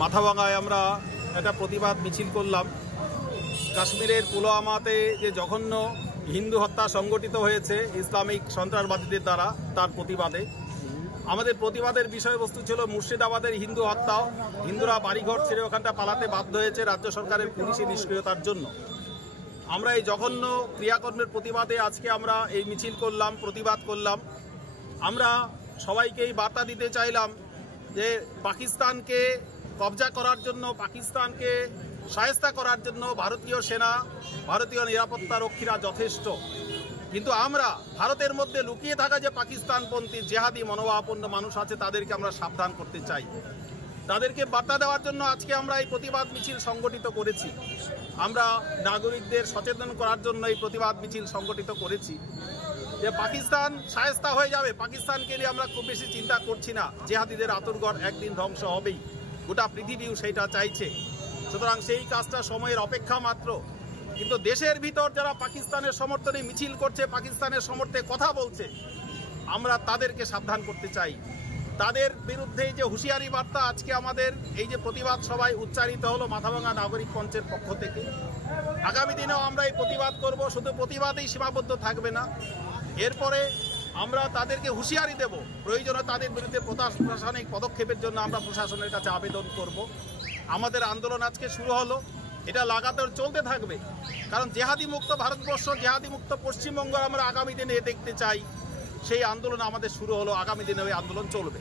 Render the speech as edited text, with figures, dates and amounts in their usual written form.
মাথাভাঙায় আমরা একটা প্রতিবাদ মিছিল করলাম। কাশ্মীরের পুলওয়ামাতে যে জঘন্য হিন্দু হত্যা সংগঠিত হয়েছে ইসলামিক সন্ত্রাসবাদীদের দ্বারা, তার প্রতিবাদে আমাদের প্রতিবাদের বিষয়বস্তু ছিল মুর্শিদাবাদের হিন্দু হত্যা। হিন্দুরা বাড়িঘর ছেড়ে ওখানটা পালাতে বাধ্য হয়েছে রাজ্য সরকারের পুলিশি নিষ্ক্রিয়তার জন্য। আমরা এই জঘন্য ক্রিয়াকর্মের প্রতিবাদে আজকে আমরা এই মিছিল করলাম, প্রতিবাদ করলাম। আমরা সবাইকেই বার্তা দিতে চাইলাম যে পাকিস্তানকে কবজা করার জন্য, পাকিস্তানকে শায়েস্তা করার জন্য ভারতীয় সেনা, ভারতীয় নিরাপত্তা রক্ষীরা যথেষ্ট, কিন্তু আমরা ভারতের মধ্যে লুকিয়ে থাকা যে পাকিস্তানপন্থী জেহাদি মনোভাবাপন্ন মানুষ আছে তাদেরকে আমরা সাবধান করতে চাই। তাদেরকে বার্তা দেওয়ার জন্য আজকে আমরা এই প্রতিবাদ মিছিল সংগঠিত করেছি। আমরা নাগরিকদের সচেতন করার জন্য এই প্রতিবাদ মিছিল সংগঠিত করেছি যে পাকিস্তান শায়েস্তা হয়ে যাবে। পাকিস্তানকে নিয়ে আমরা খুব বেশি চিন্তা করছি না। জেহাদিদের আতুরঘর একদিন ধ্বংস হবেই, গোটা পৃথিবীও সেইটা চাইছে। সুতরাং সেই কাজটা সময়ের অপেক্ষা মাত্র। কিন্তু দেশের ভিতর যারা পাকিস্তানের সমর্থনে মিছিল করছে, পাকিস্তানের সমর্থনে কথা বলছে, আমরা তাদেরকে সাবধান করতে চাই। তাদের বিরুদ্ধে যে হুঁশিয়ারি বার্তা আজকে আমাদের এই যে প্রতিবাদ সভায় উচ্চারিত হলো মাথাভাঙা নাগরিক মঞ্চের পক্ষ থেকে, আগামী দিনেও আমরা এই প্রতিবাদ করব। শুধু প্রতিবাদেই সীমাবদ্ধ থাকবে না, এরপরে আমরা তাদেরকে হুঁশিয়ারি দেব। প্রয়োজনে তাদের বিরুদ্ধে প্রশাসনিক পদক্ষেপের জন্য আমরা প্রশাসনের কাছে আবেদন করব। আমাদের আন্দোলন আজকে শুরু হলো, এটা লাগাতার চলতে থাকবে। কারণ জেহাদি মুক্ত ভারতবর্ষ, জেহাদি মুক্ত পশ্চিমবঙ্গ আমরা আগামী দিনে দেখতে চাই। সেই আন্দোলন আমাদের শুরু হলো, আগামী দিনে ওই আন্দোলন চলবে।